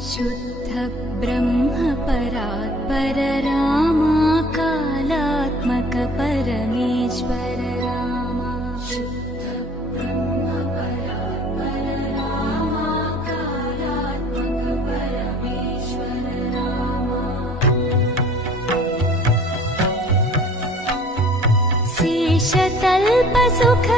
शुद्ध ब्रह्म परात्पर रामा कालात्मक परमेश्वर रामा शुद्ध ब्रह्म परात्पर रामा कालात्मक परमेश्वर रामा शेषतल्प सुख